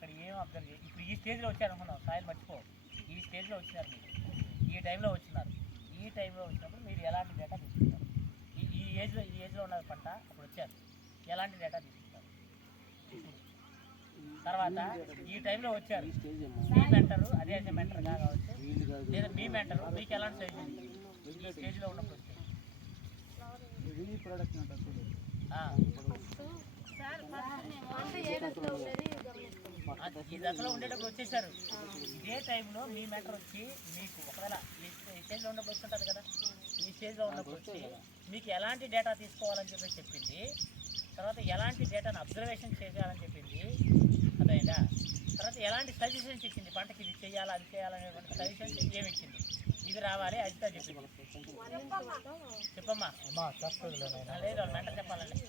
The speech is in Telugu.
ఇక్కడ ఏం అబ్జర్వ్ చేయాలి. ఇప్పుడు ఈ స్టేజ్లో వచ్చారు అనుకున్నాం, సాయిల్ మర్చిపో. ఈ స్టేజ్లో వచ్చినారు మీరు, ఈ టైంలో వచ్చినారు. ఈ టైంలో వచ్చినప్పుడు మీరు ఎలాంటి డేటా తీసుకుంటారు? ఈ ఏజ్లో ఉన్న పంట అప్పుడు వచ్చారు, ఎలాంటి డేటా తీసుకుంటారు? తర్వాత ఈ టైంలో వచ్చారు, మీ మెంటరు అదే మెంటర్ కావచ్చు, లేదా మీ మెంటరు మీకు ఎలాంటి సైజ్ ఉంది ఈ స్టేజ్లో ఉన్నప్పుడు వస్తే? ఈ దశలో ఉండేటప్పుడు వచ్చేసారు. ఇదే టైంలో మీ మెంటర్ వచ్చి మీకు ఒకవేళ ఈ స్టేజ్లో ఉన్నప్పుడు వస్తుంటుంది కదా, ఈ స్టేజ్లో ఉన్నప్పుడు వచ్చి మీకు ఎలాంటి డేటా తీసుకోవాలని చెప్పి చెప్పింది. తర్వాత ఎలాంటి డేటాను అబ్జర్వేషన్ చేయాలని చెప్పింది, అదైందా? తర్వాత ఎలాంటి సజెషన్స్ ఇచ్చింది, పంటకి ఇది చేయాలా అది చేయాలనేటువంటి సజెషన్స్ ఏమి ఇచ్చింది, ఇది రావాలి అది చెప్పింది. చెప్పమ్మా. లేదు మెంటర్ చెప్పాలండి.